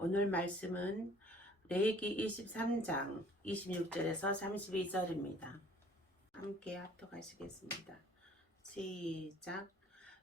오늘 말씀은 레위기 23장 26절에서 32절입니다. 함께 합독하시겠습니다. 시작.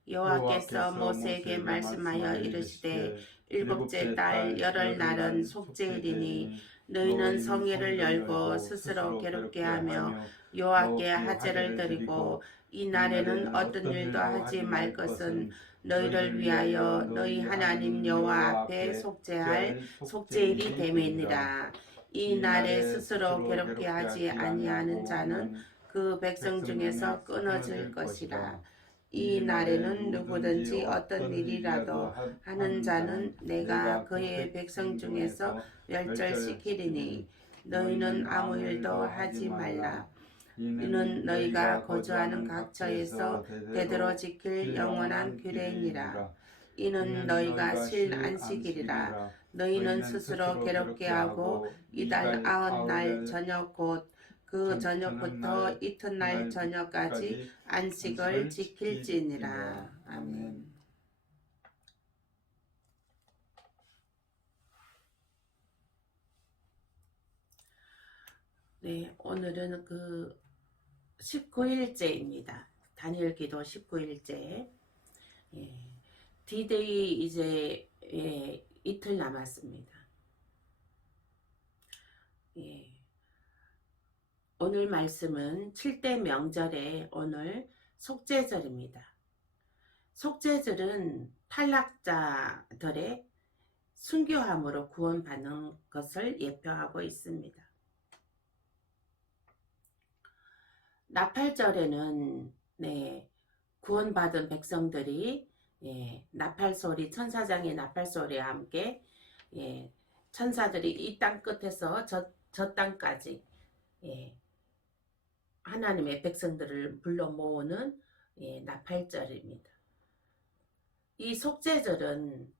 여호와께서 모세에게 말씀하여 이르시되 일곱째 달 열흘 날은 속죄일이니 너희는 성회를 열고 스스로 괴롭게 하며 여호와께 하제를 드리고 이 날에는 어떤 일도 하지 말 것은 너희를 위하여 너희 하나님 여호와 앞에 속죄할 속죄일이 됨이니라. 이 날에 스스로 괴롭게 하지 아니하는 자는 그 백성 중에서 끊어질 것이라. 이 날에는 누구든지 어떤 일이라도 하는 자는 내가 그의 백성 중에서 멸절시키리니 너희는 아무 일도 하지 말라. 이는 너희가 거주하는 각처에서 대대로 지킬 영원한 규례니라. 이는 너희가 쉴 안식일이라. 너희는 스스로 괴롭게 하고 이달 90날 저녁 곧 그 저녁부터 이튿날 저녁까지 안식을 지킬지니라. 아멘. 네, 오늘은 그 19일째입니다. 다니엘 기도 19일째. 예, D-Day 이제 이틀 남았습니다. 예. 오늘 말씀은 7대 명절의 오늘 속죄절입니다. 속죄절은 탈락자들의 순교함으로 구원받는 것을 예표하고 있습니다. 나팔절에는 구원받은 백성들이 나팔소리, 천사장의 나팔소리와 함께 천사들이 이 땅 끝에서 저 땅까지 하나님의 백성들을 불러 모으는 나팔절입니다. 이 속죄절은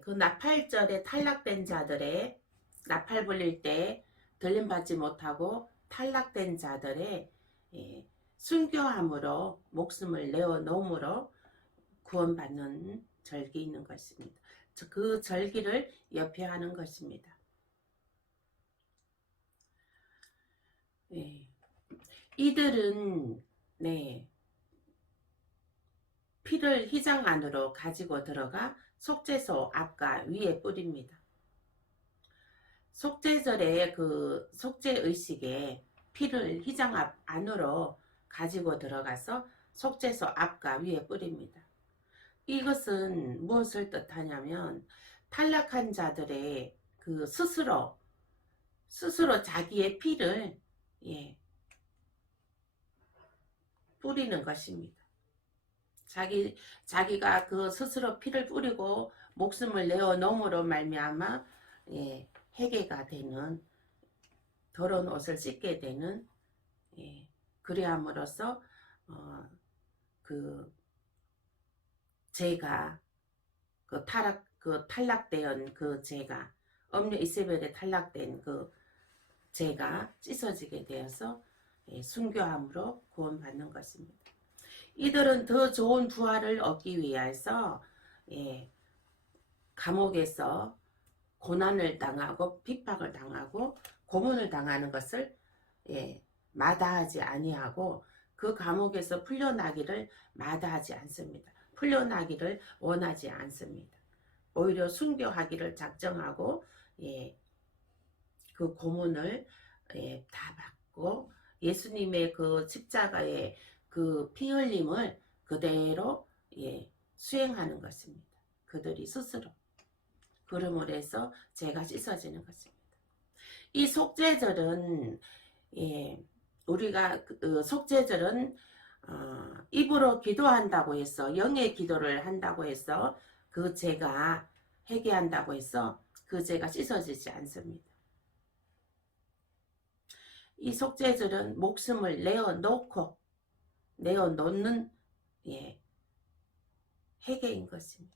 그 나팔절에 탈락된 자들의 나팔 불릴 때 들림받지 못하고 탈락된 자들의 순교함으로 목숨을 내어놓음으로 구원받는 절기 있는 것입니다. 그 절기를 예표하는 것입니다. 이들은 피를 휘장 안으로 가지고 들어가 속죄소 앞과 위에 뿌립니다. 속죄절에 그 속죄의식에 피를 휘장 안으로 가지고 들어가서 속죄소 앞과 위에 뿌립니다. 이것은 무엇을 뜻하냐면 탈락한 자들의 그 스스로 자기의 피를 뿌리는 것입니다. 자기가 그 스스로 피를 뿌리고 목숨을 내어놓음으로 말미암아 회개가 되는, 더러운 옷을 씻게 되는, 그리함으로써 그 죄가 그 탈락된 그 죄가, 엄녀 이세벨에 탈락된 그 죄가 씻어지게 되어서 순교함으로 구원받는 것입니다. 이들은 더 좋은 부활을 얻기 위해서 감옥에서 고난을 당하고 핍박을 당하고 고문을 당하는 것을 마다하지 아니하고 그 감옥에서 풀려나기를 마다하지 않습니다. 풀려나기를 원하지 않습니다. 오히려 순교하기를 작정하고 그 고문을 다 받고 예수님의 그 십자가의 그 피 흘림을 그대로 수행하는 것입니다. 그들이 스스로. 그러므로 해서 죄가 씻어지는 것입니다. 이 속죄절은 우리가 속죄절은 입으로 기도한다고 해서, 영의 기도를 한다고 해서 그 죄가 회개한다고 해서 그 죄가 씻어지지 않습니다. 이 속죄절은 목숨을 내어놓는 회개인 것입니다.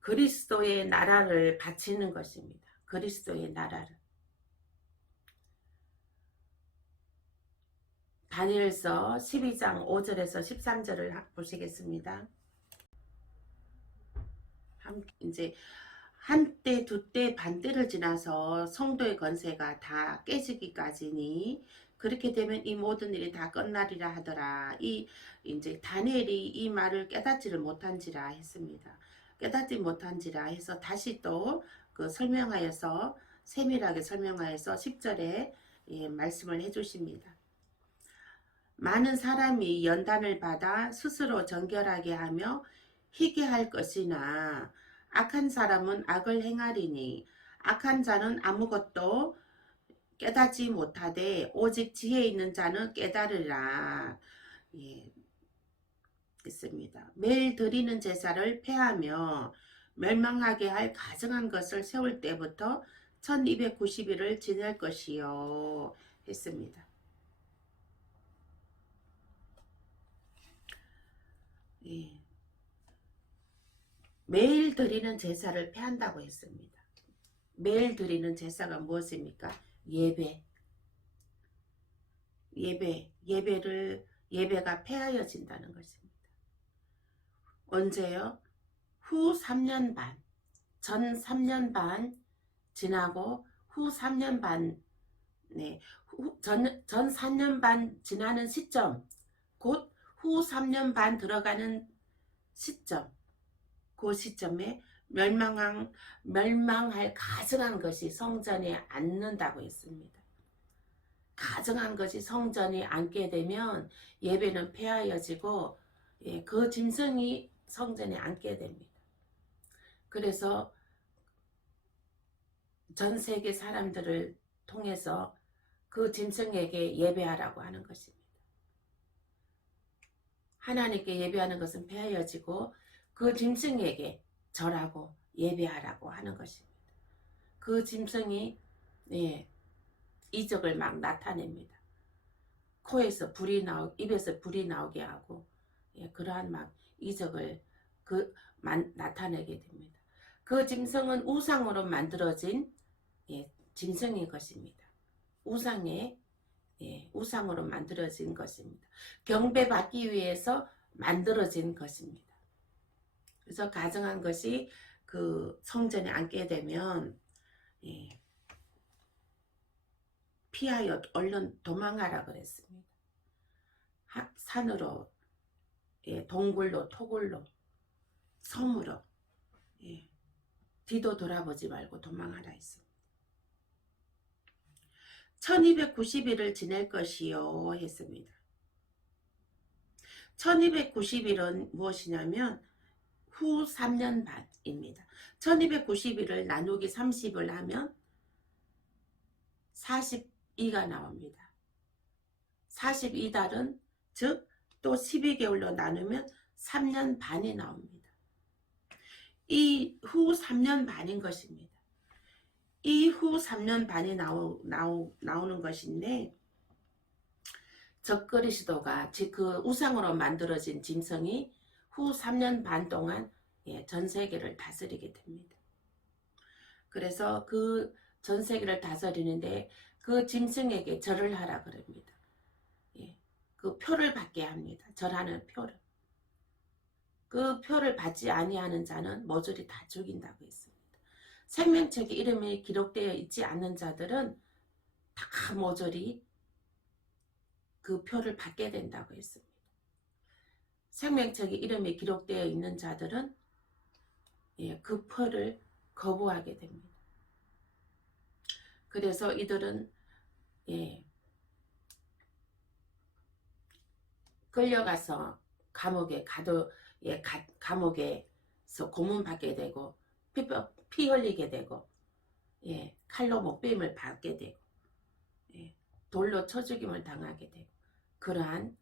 그리스도의 나라를 바치는 것입니다. 그리스도의 나라를. 다니엘서 12장 5절에서 13절을 보시겠습니다. 이제 한때 두때 반때를 지나서 성도의 권세가 다 깨지기까지니 그렇게 되면 이 모든 일이 다 끝나리라 하더라. 이제 다니엘이 이 말을 깨닫지를 못한지라 했습니다. 깨닫지 못한지라 해서 다시 또 그 설명하여서 세밀하게 설명하여서 10절에 말씀을 해주십니다. 많은 사람이 연단을 받아 스스로 정결하게 하며 희게 할 것이나 악한 사람은 악을 행하리니 악한 자는 아무것도 깨닫지 못하되 오직 지혜 있는 자는 깨달으라. 있습니다. 매일 드리는 제사를 폐하며 멸망하게 할 가증한 것을 세울 때부터 1290일을 지낼 것이요 했습니다. 매일 드리는 제사를 폐한다고 했습니다. 매일 드리는 제사가 무엇입니까? 예배가 폐하여진다는 것입니다. 언제요? 후 3년 반, 전 3년 반 지나고 후 3년 반, 전 4년 반 지나는 시점, 곧 후 3년 반 들어가는 시점, 그 시점에 멸망할 가증한 것이 성전에 앉는다고 했습니다. 가증한 것이 성전에 앉게 되면 예배는 폐하여지고 그 짐승이 성전에 앉게 됩니다. 그래서 전 세계 사람들을 통해서 그 짐승에게 예배하라고 하는 것입니다. 하나님께 예배하는 것은 폐하여지고 그 짐승에게 절하고 예배하라고 하는 것입니다. 그 짐승이 이적을 막 나타냅니다. 코에서 불이 입에서 불이 나오게 하고 그러한 막 이적을 나타내게 됩니다. 그 짐승은 우상으로 만들어진 짐승인 것입니다. 우상으로 만들어진 것입니다. 경배받기 위해서 만들어진 것입니다. 그래서 가증한 것이 그 성전에 앉게 되면 피하여 얼른 도망하라 그랬습니다. 산으로, 동굴로, 토굴로, 섬으로 뒤도 돌아보지 말고 도망하라 했습니다. 1290일을 지낼 것이요 했습니다. 1290일은 무엇이냐면 후 3년 반입니다. 1290일을 나누기 30을 하면 42가 나옵니다. 42달은 즉 또 12개월로 나누면 3년 반이 나옵니다. 이 후 3년 반인 것입니다. 이 후 3년 반이 나오는 것인데 적그리스도가 즉 그 우상으로 만들어진 짐승이 후 3년 반 동안 전 세계를 다스리게 됩니다. 그래서 그 전 세계를 다스리는데 그 짐승에게 절을 하라 그럽니다. 그 표를 받게 합니다. 절하는 표를. 그 표를 받지 아니하는 자는 모조리 다 죽인다고 했습니다. 생명책에 이름이 기록되어 있지 않는 자들은 다 모조리 그 표를 받게 된다고 했습니다. 생명책에 이름이 기록되어 있는 자들은 그 표를 거부하게 됩니다. 그래서 이들은 끌려가서 감옥에서 고문받게 되고 피 흘리게 되고 칼로 목베임을 받게 되고 돌로 쳐 죽임을 당하게 되고 그러한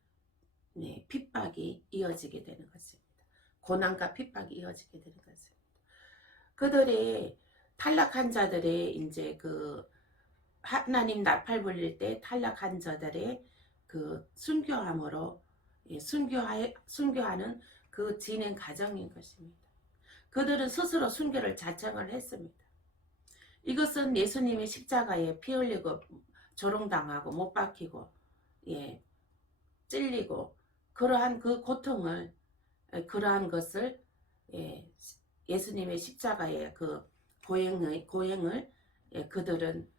핍박이 이어지게 되는 것입니다. 고난과 핍박이 이어지게 되는 것입니다. 그들의 탈락한 자들의 이제 그 하나님 나팔 불릴 때 탈락한 자들의 그 순교함으로 순교하는 그 진행 과정인 것입니다. 그들은 스스로 순교를 자청을 했습니다. 이것은 예수님이 십자가에 피 흘리고 조롱당하고 못 박히고 찔리고 그러한 그 고통을 그러한 것을 예수님의 십자가의 그 고행을 그들은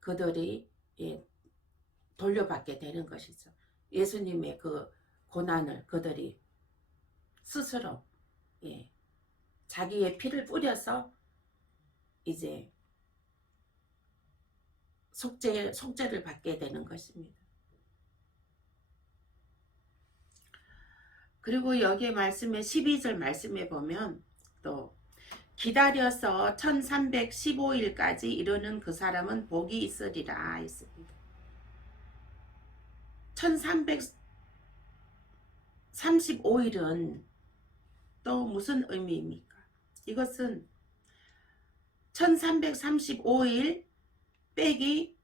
그들이 돌려받게 되는 것이죠. 예수님의 그 고난을 그들이 스스로 자기의 피를 뿌려서 이제 속죄를 받게 되는 것입니다. 그리고 여기에 말씀에 12절 말씀에 보면 또 기다려서 1315일까지 이르는 그 사람은 복이 있으리라 했습니다. 1335일은 또 무슨 의미입니까? 이것은 1335일 빼기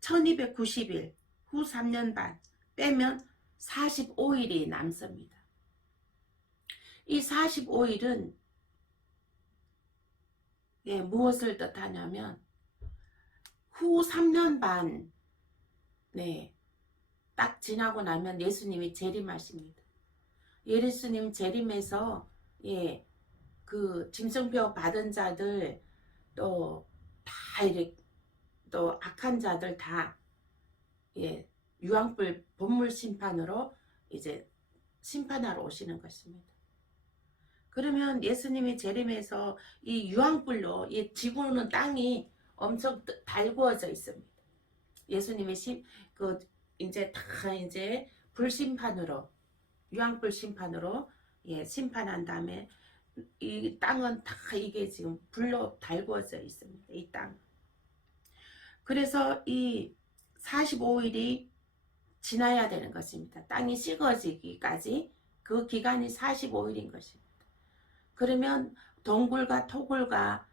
1290일 후 3년 반 빼면 45일이 남습니다. 이 45일은 무엇을 뜻하냐면 후 3년 반 딱 지나고 나면 예수님이 재림하십니다. 예수님 재림해서 그 짐승표 받은 자들 또 다 이렇게 또 악한 자들 다 유황불 본물 심판으로 이제 심판하러 오시는 것입니다. 그러면 예수님이 재림해서 이 유황불로 이 지구는 땅이 엄청 달구어져 있습니다. 예수님의 이제 다 이제 불심판으로 유황불 심판으로 심판한 다음에 이 땅은 다 이게 지금 불로 달구어져 있습니다. 이 땅. 그래서 이 45일이 지나야 되는 것입니다. 땅이 식어지기까지 그 기간이 45일인 것입니다. 그러면 동굴과 토굴과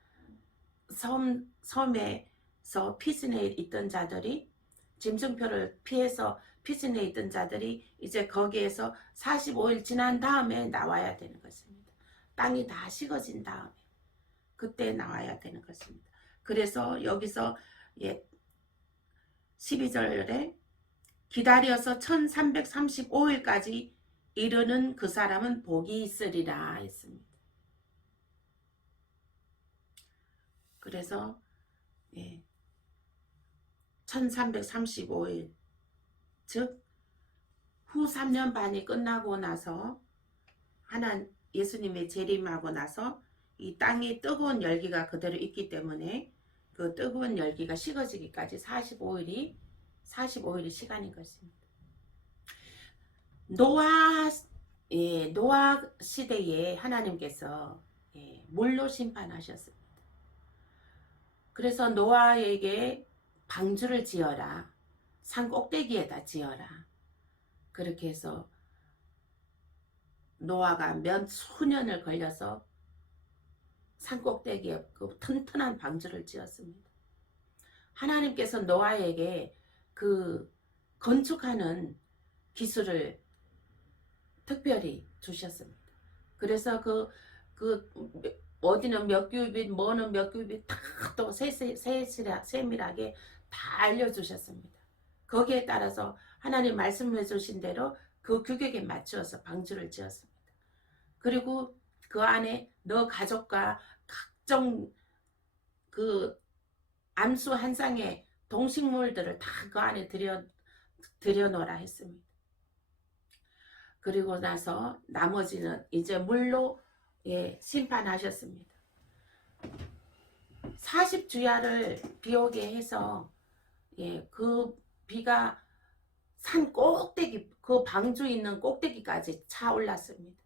섬에서 피신해 있던 자들이 짐승표를 피해서 피신해 있던 자들이 이제 거기에서 45일 지난 다음에 나와야 되는 것입니다. 땅이 다 식어진 다음에 그때 나와야 되는 것입니다. 그래서 여기서 12절에 기다려서 1335일까지 이르는 그 사람은 복이 있으리라 했습니다. 그래서 1335일 즉 후 3년 반이 끝나고 나서 예수님의 재림하고 나서 이 땅에 뜨거운 열기가 그대로 있기 때문에 그 뜨거운 열기가 식어지기까지 45일이 시간인 것입니다. 노아 시대에 하나님께서 물로 심판하셨습니다. 그래서 노아에게 방주를 지어라. 산 꼭대기에다 지어라. 그렇게 해서 노아가 몇 수년을 걸려서 산 꼭대기에 그 튼튼한 방주를 지었습니다. 하나님께서 노아에게 그 건축하는 기술을 특별히 주셨습니다. 그래서 어디는 몇 규빗, 뭐는 몇 규빗 다 또 세밀하게 다 알려주셨습니다. 거기에 따라서 하나님 말씀해 주신 대로 그 규격에 맞추어서 방주를 지었습니다. 그리고 그 안에 너 가족과 각종 그 암수 한 쌍의 동식물들을 다 그 안에 들여놓으라 했습니다. 그리고 나서 나머지는 이제 물로 심판하셨습니다. 40주야를 비오게 해서 그 비가 산 꼭대기 그 방주 있는 꼭대기까지 차올랐습니다.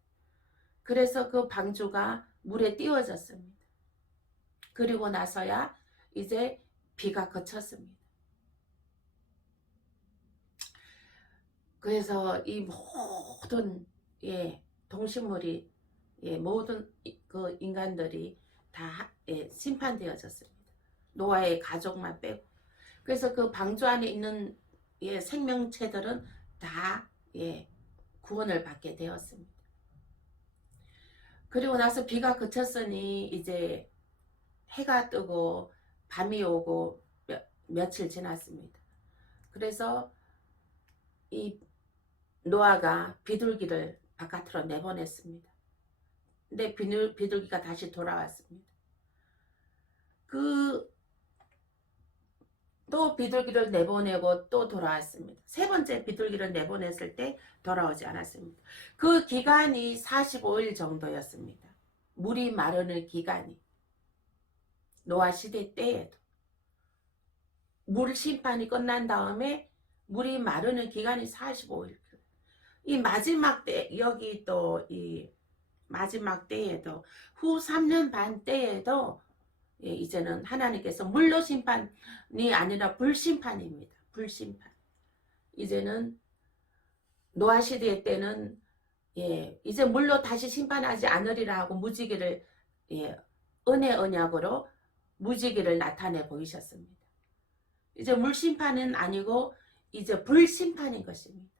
그래서 그 방주가 물에 띄워졌습니다. 그리고 나서야 이제 비가 그쳤습니다. 그래서 이 모든 동식물이 모든 그 인간들이 다 심판되어졌습니다. 노아의 가족만 빼고. 그래서 그 방주 안에 있는 생명체들은 다 구원을 받게 되었습니다. 그리고 나서 비가 그쳤으니 이제 해가 뜨고 밤이 오고 며칠 지났습니다. 그래서 이 노아가 비둘기를 바깥으로 내보냈습니다. 근데 비둘기가 다시 돌아왔습니다. 또 비둘기를 내보내고 또 돌아왔습니다. 세 번째 비둘기를 내보냈을 때 돌아오지 않았습니다. 그 기간이 45일 정도였습니다. 물이 마르는 기간이. 노아 시대 때에도. 물 심판이 끝난 다음에 물이 마르는 기간이 45일. 이 마지막 때, 여기 또 이 마지막 때에도, 후 3년 반 때에도, 예, 이제는 하나님께서 물로 심판이 아니라 불심판입니다. 불심판. 이제는 노아 시대 때는, 예, 이제 물로 다시 심판하지 않으리라 하고 무지개를, 예, 은혜 언약으로 무지개를 나타내 보이셨습니다. 이제 물심판은 아니고 이제 불심판인 것입니다.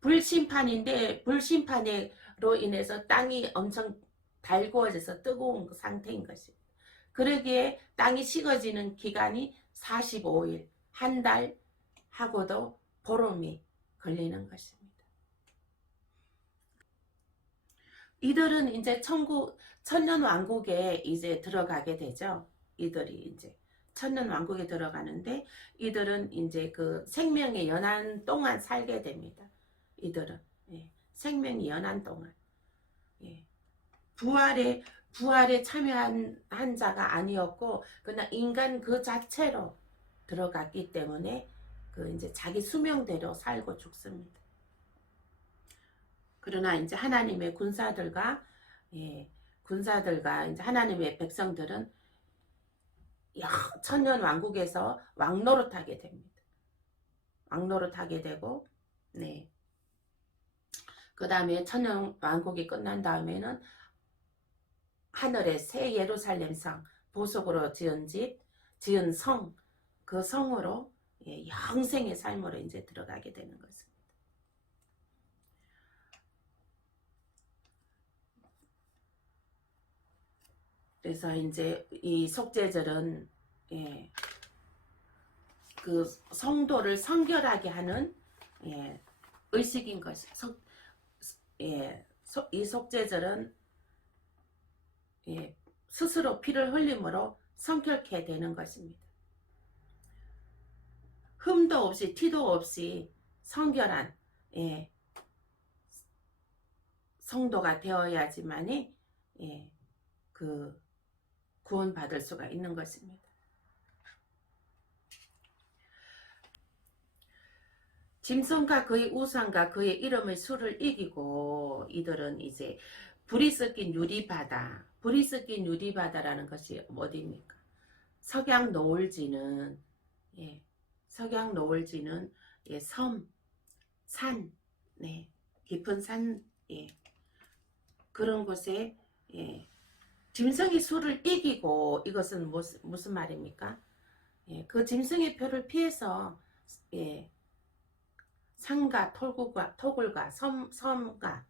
불심판인데 불심판으로 인해서 땅이 엄청 달구어져서 뜨거운 상태인 것입니다. 그러기에 땅이 식어지는 기간이 45일, 한 달 하고도 보름이 걸리는 것입니다. 이들은 이제 천년 왕국에 이제 들어가게 되죠. 이들이 이제 천년 왕국에 들어가는데 이들은 이제 그 생명의 연한 동안 살게 됩니다. 이들은, 예, 생명이 연한 동안, 예, 부활에 참여한 자가 아니었고 그냥 인간 그 자체로 들어갔기 때문에 그 이제 자기 수명대로 살고 죽습니다. 그러나 이제 하나님의 군사들과, 예, 군사들과 이제 하나님의 백성들은 천년 왕국에서 왕노릇하게 됩니다. 왕노릇하게 되고, 네. 그 다음에 천년 왕국이 끝난 다음에는 하늘의 새 예루살렘 성, 보석으로 지은 성, 그 성으로, 예, 영생의 삶으로 이제 들어가게 되는 것입니다. 그래서 이제 이 속죄절은, 예, 그 성도를 성결하게 하는, 예, 의식인 것이죠. 예, 이 속죄절은, 예, 스스로 피를 흘림으로 성결케 되는 것입니다. 흠도 없이 티도 없이 성결한, 예, 성도가 되어야지만이, 예, 그 구원받을 수가 있는 것입니다. 짐승과 그의 우상과 그의 이름의 수를 이기고 이들은 이제 불이 섞인 유리바다라는 것이 어디입니까? 석양 노을지는, 예, 석양 노을지는, 예, 섬, 산, 네, 깊은 산, 예, 그런 곳에, 예, 짐승의 수를 이기고, 이것은 무슨 말입니까? 예, 그 짐승의 표를 피해서, 예, 산과 토굴과 섬과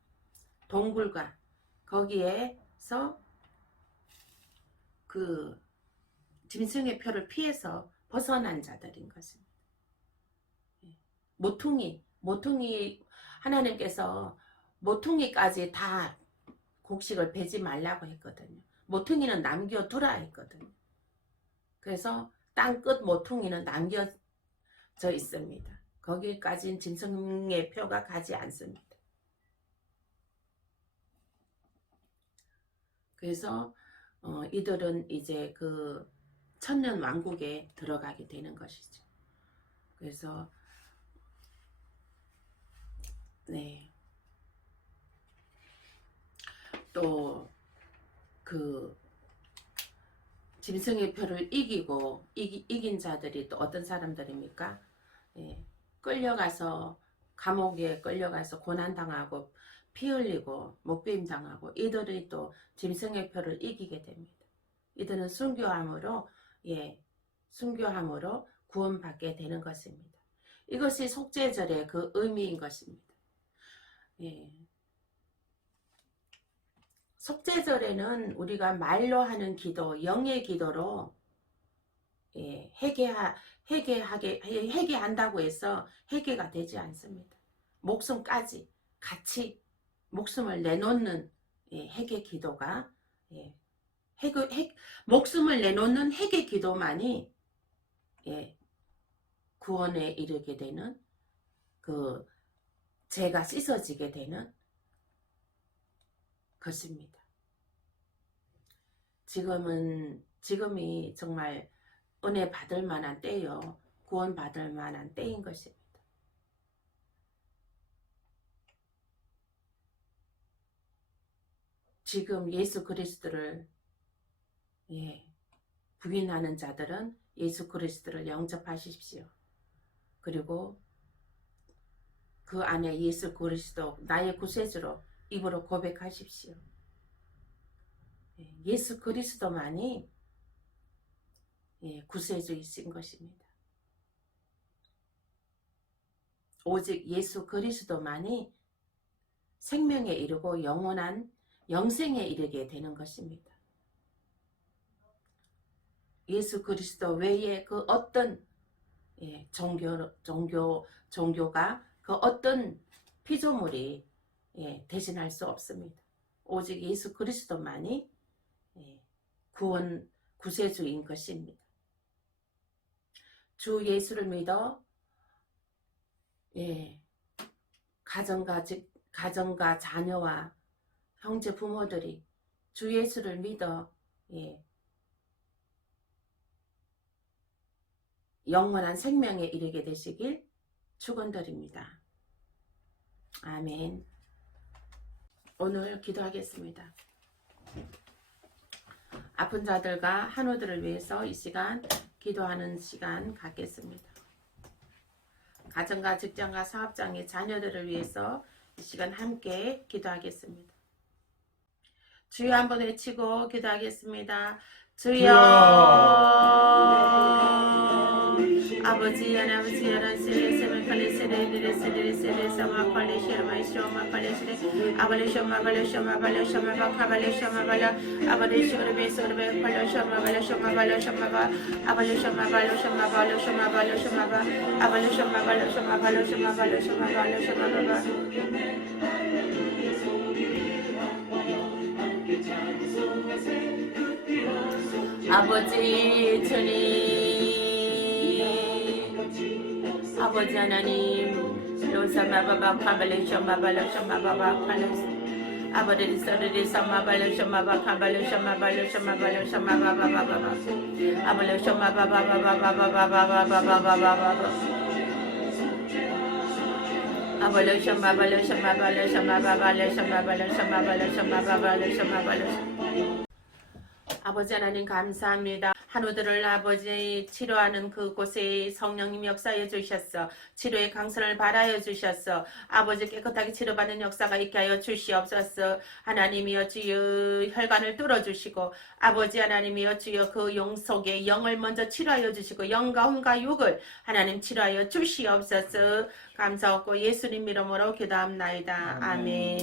동굴과 거기에서 그 짐승의 표를 피해서 벗어난 자들인 것입니다. 모퉁이 하나님께서 모퉁이까지 다 곡식을 베지 말라고 했거든요. 모퉁이는 남겨두라 했거든요. 그래서 땅끝 모퉁이는 남겨져 있습니다. 거기까지는 짐승의 표가 가지 않습니다. 그래서 이들은 이제 그 천년 왕국에 들어가게 되는 것이죠. 그래서, 네, 또 그 짐승의 표를 이긴 자들이 또 어떤 사람들입니까? 예, 끌려가서 감옥에 끌려가서 고난당하고 피 흘리고 목배임 당하고 이들이 또 짐승의 표를 이기게 됩니다. 이들은 순교함으로, 예, 순교함으로 구원받게 되는 것입니다. 이것이 속죄절의 그 의미인 것입니다. 예. 속죄절에는 우리가 말로 하는 기도, 영의 기도로, 예, 회개한다고 해서 회개가 되지 않습니다. 목숨까지 같이 목숨을 내놓는 회개 기도가 목숨을 내놓는 회개 기도만이 구원에 이르게 되는 그 죄가 씻어지게 되는 것입니다. 지금이 정말 은혜 받을 만한 때요. 구원 받을 만한 때인 것입니다. 지금 예수 그리스도를 부인하는 자들은 예수 그리스도를 영접하십시오. 그리고 그 안에 예수 그리스도 나의 구세주로 입으로 고백하십시오. 예수 그리스도만이 구세주이신 것입니다. 오직 예수 그리스도만이 생명에 이르고 영원한 영생에 이르게 되는 것입니다. 예수 그리스도 외에 그 어떤 종교가 그 어떤 피조물이 대신할 수 없습니다. 오직 예수 그리스도만이 구세주인 것입니다. 주 예수를 믿어 가정과 자녀와 형제 부모들이 주 예수를 믿어 영원한 생명에 이르게 되시길 축원드립니다. 아멘. 오늘 기도하겠습니다. 아픈 자들과 한우들을 위해서 이 시간 기도하는 시간 갖겠습니다. 가정과 직장과 사업장의 자녀들을 위해서 이 시간 함께 기도하겠습니다. 주여 한번 외치고 기도하겠습니다. 주여 아버지 하나님 아버지 주님 아버지 하나님 로사마바바 카발레쇼마발레쇼마바바 칼레스 아버지 서르리사마발레쇼마바 카발레쇼마발레쇼마발레쇼마바바바바바 아발레쇼마바바바바바바바바바바바바바바 아발레쇼마발레쇼마발레쇼마발레쇼마발레쇼마발레쇼마발레쇼마발레쇼마발레 아버지 하나님 감사합니다. 한우들을 아버지 치료하는 그곳에 성령님 역사해 주셨어. 치료의 강선을 발하여 주셨어. 아버지 깨끗하게 치료받는 역사가 있게 하여 주시옵소서. 하나님이여 주여 혈관을 뚫어주시고 아버지 하나님이여 주여 그 영 속에 영을 먼저 치료하여 주시고 영과 혼과 육을 하나님 치료하여 주시옵소서. 감사하고 예수님 이름으로 기도합나이다. 아멘.